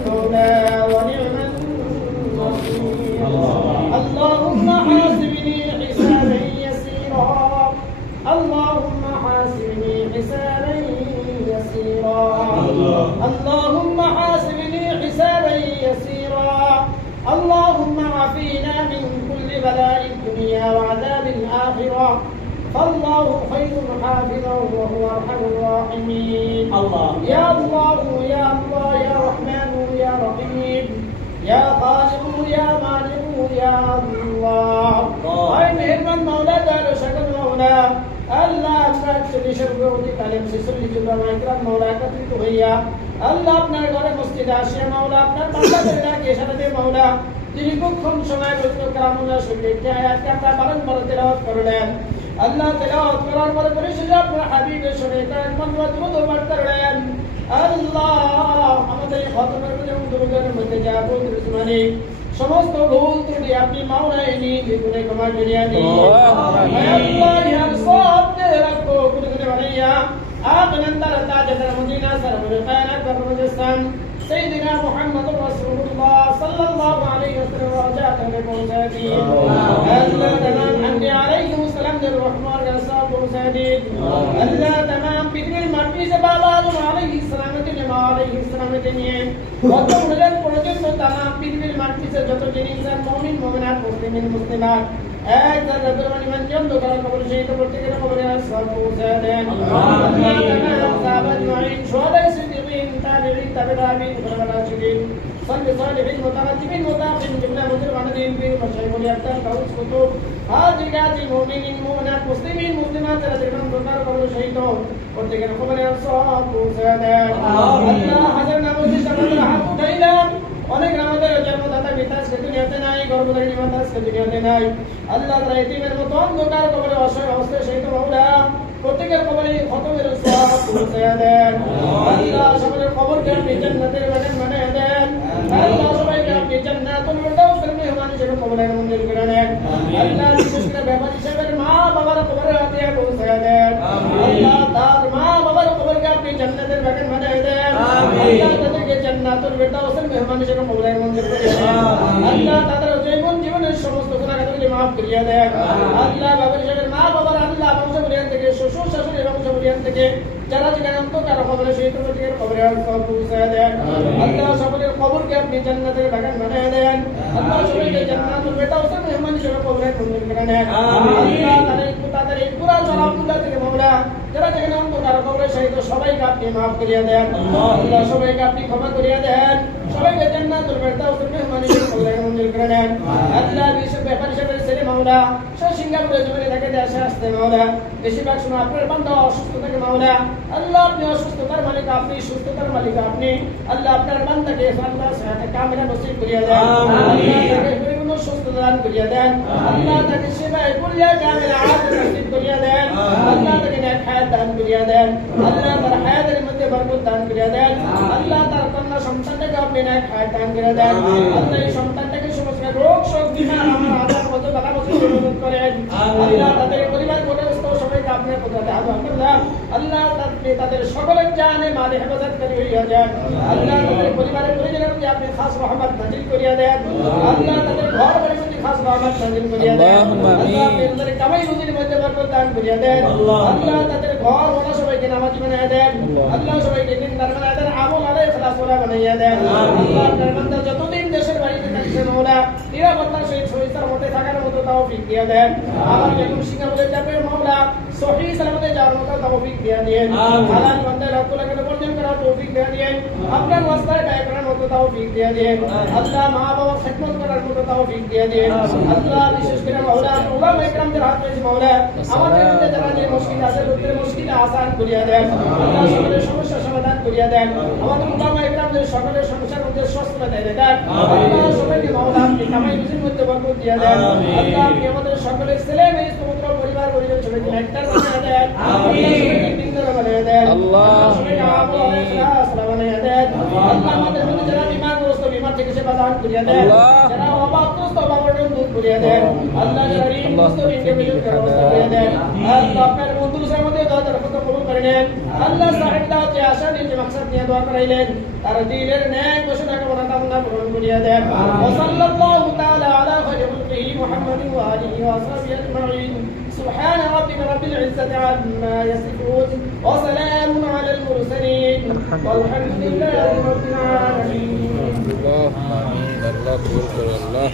المولى ونعم النصير اللهم حاسبني حسابا يسيرا اللهم حاسبني حسابا يسيرا اللهم حاسبني حسابا يسيرا اللهم عافينا من كل بلاء الدنيا وعذاب الآخرة فالله خير حافظا وهو أرحم الراحمين يا الله يا الله يا رحمن يا رحيم يا خالق يا مالك يا الله أي مهربان مولا دار شكر مولا আল্লাহ আপনার চল্লিশের উপরে অধিক আলেম 46 জন মাইকরাম মাওলা একত্রিত হইয়া আল্লাহ আপনার ঘরে মসজিদে আসিয়া মাওলা আপনার বান্দাদের ডাকে সাথে মাওলা দীর্ঘক্ষণ সময় পর্যন্ত কালামুল্লাহ শরীফে আয়াতকে আপনারা বারংবার তেলাওয়াত করলেন আল্লাহ তেলাওয়াত করার পরে পরিশেষে আপনার হাবিবের শরীফে কয়েক মনওয়া দুরূদ পাঠ করলেন আল্লাহ আমাদের খতমের মধ্যে দুরূদের মধ্যে যা বলতে শুনানি সমস্ত ভুল ত্রুটি আপনি মাওলাই নিয়ে গুনাহ ক্ষমা করিয়া দিন আল্লাহ ইয়া সব রাখো কুদরতে বানাইয়া আপনার তাজদার মদিনা সরবর কায়নাত বরমজসান سيدنا محمد رسول الله صلى الله عليه وسلم وجاءت المرسلين ألا تمام حمد عليه السلام الرحمن الرحيم المرسلين ألا تمام بذن المرميز بابا عليه السلام لما عليه السلام الدنيا وتمرد পর্যন্ত تمام بذن المرميز যত জিনিস মুমিন মুমিনাত মুসলিমিন মুসলিমাত এক জায়গায় পরিমাণ জন্দ করার খবর সেই প্রত্যেকের খবরে সব পৌঁছে দেন আল্লাহ তাআলা সাহাবাত মাইন শোহাদা সিদ্দিকিন তাবিঈন তাবিঈন রাশিদিন সালিহিন মুতাকাদ্দিমিন মুতাআখিরিন জুমলা মুসলিমিন পীর মাশায়েখ ওলি আক্তার গাউস কুতুব হাজিরাতি মুমিনিন মুমিনাত মুসলিমিন মুসলিমাত যারা জীবন প্রচার করে শহীদ প্রত্যেকের খবরে সব পৌঁছে দেন আল্লাহ হাজার নামাজি সালাতের হাত উঠাইলেন অনেক আমাদের জন্মদাতা বিতাস কে দুনিয়াতে নাই গর্ভধারিণী মাতাস কে দুনিয়াতে নাই আল্লাহ তাআলা ইতিমের মতো অন্ধকার কবরে অসহায় অবস্থায় শহীদ মাওলা প্রত্যেকের কবরে খতমের সওয়াব পৌঁছে দেন আল্লাহ সবার কবরকে আপনি জান্নাতের বাগান বানিয়ে দেন আল্লাহ সবাইকে আপনি জান্নাতুল ফিরদাউসের মেহমান হিসেবে কবরের মঞ্জুর করে নেন আল্লাহ বিশেষ করে ব্যাপারী সাহেবের মা বাবার কবরে হাতে পৌঁছে দেন আল্লাহ তার মা বাবার কবরকে আপনি জান্নাতের বাগান বানিয়ে দেন আল্লাহ তাদেরকে জান্নাতুল ফিরদাউসের মেহমান হিসেবে কবরের মঞ্জুর করে নেন আল্লাহ তাদের জীবনের সমস্ত গুনাহগুলি maaf করিয়া দেন আল্লাহ বাবার সাহেবের মা বাবার আল্লাহ বংশপরিবার থেকে শ্বশুর শাশুড়ি বংশপরিবার থেকে যারা যেখানে অন্তকার কবরে সেই প্রত্যেকের কবরে সওয়াব পৌঁছে দেন আল্লাহ সকলের কবরকে আপনি জান্নাতের বাগান বানিয়ে দেন আল্লাহ সবাইকে জান্নাতুল ফিরদাউসের মেহমান হিসেবে কবরে মঞ্জুর করে নেন আল্লাহ তাদের এই পুরা জনাবুল্লাহ থেকে মাওলা যারা যেখানে অন্তকার কবরে শহীদ সবাইকে আপনি maaf করিয়া দেন আল্লাহ সবাইকে আপনি ক্ষমা করিয়া দেন সবাইকে জান্নাতুল ফিরদাউসের মেহমান হিসেবে কবরে মঞ্জুর করে নেন আল্লাহ বিশেষ ব্যাপারী সাহেবের ছেলে মাওলা সে সিঙ্গাপুরে জীবনে থাকে দেশে আসতে মাওলা বেশিরভাগ সময় আপনার বান্দা অসুস্থ থাকে মাওলা আল্লাহ আপনি অসুস্থতার মালিক আপনি সুস্থতার মালিক আপনি আল্লাহ আপনার বান্দাকে আল্লাহ সাহায্য কামিলা নসিব করিয়া দেন আল্লাহ তাকে পরিপূর্ণ সুস্থতা দান করিয়া দেন আল্লাহ তাকে সেবায় কুলিয়া কামিলা আফিয়ত নসিব করিয়া দেন আল্লাহ তাকে নেক হায়াত দান করিয়া দেন আল্লাহ তার হায়াতের মধ্যে বরকত দান করিয়া দেন আল্লাহ তার কন্যা সন্তানটাকে আপনি নেক হায়াত দান করিয়া দেন আল্লাহ এই সন্তানটাকে সমস্ত রোগ শোক বিমার আমার আজাদ মতো বালা মতো মদত করেন আল্লাহ তাদের পরিবার পরিবেশ সবাইকে আপনার কোথাতে আল্লাহ আল্লাহ তাদের সকলের জানে মালে হেফাজত করি হইয়া যান আল্লাহ তাদের পরিবারের পরিজনের প্রতি আপনি খাস রহমত নাজিল করিয়া দেন আল্লাহ তাদের ঘর বাড়ির প্রতি খাস রহমত নাজিল করিয়া দেন আল্লাহ তাদের কামাই রুজির মধ্যে বরকত দান করিয়া দেন আল্লাহ তাদের ঘর ওনা সবাইকে নামাজি বানাইয়া দেন আল্লাহ সবাইকে দিনদার বানাইয়া দেন আমল আলাই ইখলাস ওয়ালা বানাইয়া দেন আল্লাহ আপনার বান্দা যতদিন দেশের বাড়িতে থাকছে মাওলা নিরাপত্তার সহিত সুরক্ষার মধ্যে থাকার মতো তৌফিক দিয়া দেন আমার বেগম সিঙ্গাপুরে যাবে মাওলা সহি সালামতে যাওয়ার মতো তৌফিক দিয়া দেন হালাল বান্দা লাখকে বর্জন করার তৌফিক দিয়া দেন আপনার রাস্তায় ব্যয় করার মতো তৌফিক দিয়া দেন আল্লাহ মা বাবার খিদমত করার মতো তৌফিক দিয়া দেন আল্লাহ বিশেষ করে মাওলা উলামা ইকরামদের হাত ধরে মাওলা আমাদের মধ্যে যারা যে মুশকিল আছে তাদের মুশকিল আসান করিয়া দেন আল্লাহ সকলের সমস্যা সমাধান করিয়া দেন আমাদের উলামা ইকরামদের সকলের সমস্যার মধ্যে সুস্থতা দেন আল্লাহ সবাইকে মাওলা আপনি কামাই রুজির মধ্যে বরকত দিয়া দেন আল্লাহ আপনি আমাদের সকলের ছেলে মেয়ে পুত্র পরিবার পরিজন সবাইকে নেককার বানায়া দেন আল্লাহ দিনদার বানায়া দেন আল্লাহ সবাইকে আমল আলাই ইখলাস বানায়া দেন আল্লাহ আমাদের মধ্যে যারা বিমারগ্রস্ত বিমার থেকে সেবা দান করিয়া দেন যারা অভাবগ্রস্ত অভাবগ্রস্ত দূর করিয়া দেন আল্লাহ যারা ঋণগ্রস্ত ঋণকে বিমুক্ত করিয়া দেন আল্লাহ আপনার বন্ধুদের মধ্যে দাদা রহমত কবুল করে করে নেন। আল্লাহ সাহেব দাওয়াতে আসা নিজ মাকসাদ নিয়ে দোয়া করাইলেন, তার দিলের ন্যাক বসনা কামনা কামনা পূরণ করিয়া দেন। ওয়া সাল্লাল্লাহু তাআলা আলা খায়রি খালকিহি মুহাম্মাদিন ওয়া আলিহি ওয়া আসহাবিহি আজমাইন। সুবহান রাব্বিকা রাব্বিল ইজ্জাতি আম্মা ইয়াসিফুন ওয়া সালামুন আলাল মুরসালিন ওয়ালহামদুলিল্লাহি রাব্বিল আলামিন। আল্লাহ কবুল করো আল্লাহ।